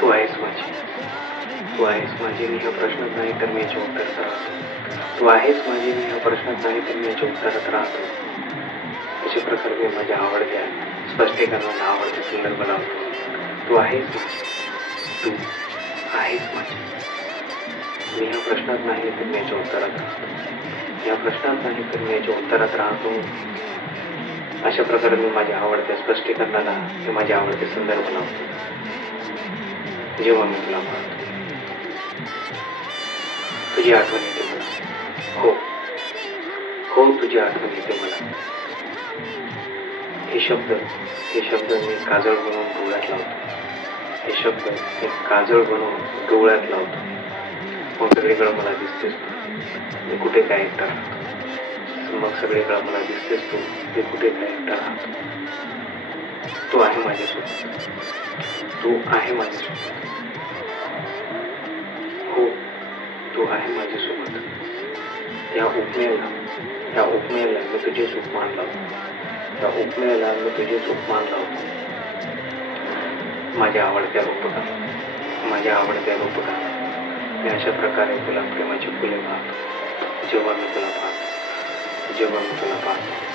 तू आहेस माझी, तू आहेस माझी मी ह्या प्रश्नात नाही तर मी याचे उत्तरत राहतो. तू आहेस माझी मी ह्या प्रश्नात नाही तर मी याचे उत्तरत राहतो. अशा प्रकारे मी माझ्या आवडत्या स्पष्टीकरणाला आवडते संदर्भ लावतो. तू आहेस माझी, तू आहेस माझी मी ह्या प्रश्नात नाही तर मी याच्या उत्तरात राहतो. या प्रश्नात नाही तर मी याच्या उत्तरात राहतो. अशा प्रकारे मी माझ्या आवडत्या स्पष्टीकरणाला हे माझे आवडते संदर्भ लावतो. जेव्हा मी तुला पाहतो तुझी आठवण येते मला. हो हो तुझी आठवण येते मला. हे शब्द मी काजळ बनवून डोळ्यात लावतो. हे शब्द मी काजळ बनवून डोळ्यात लावतो. मग सगळीकडे मला दिसतेस तू, मी कुठे काय एकटा राहतो. मग सगळीकडे मला दिसतेस तू, मी कुठे काय एकटा राहतो. तू आहे माझ्यासोबत, तू आहे माझ्यासोबत. हो तू आहे माझ्यासोबत. या उपमेयाला मी तुझेच उपमान लावतो. त्या उपमेयाला मी तुझेच उपमान लावतो. माझ्या आवडत्या रूपका मी अशा प्रकारे तुला प्रेमाची फुले पाहतो. जेव्हा मी तुला पाहतो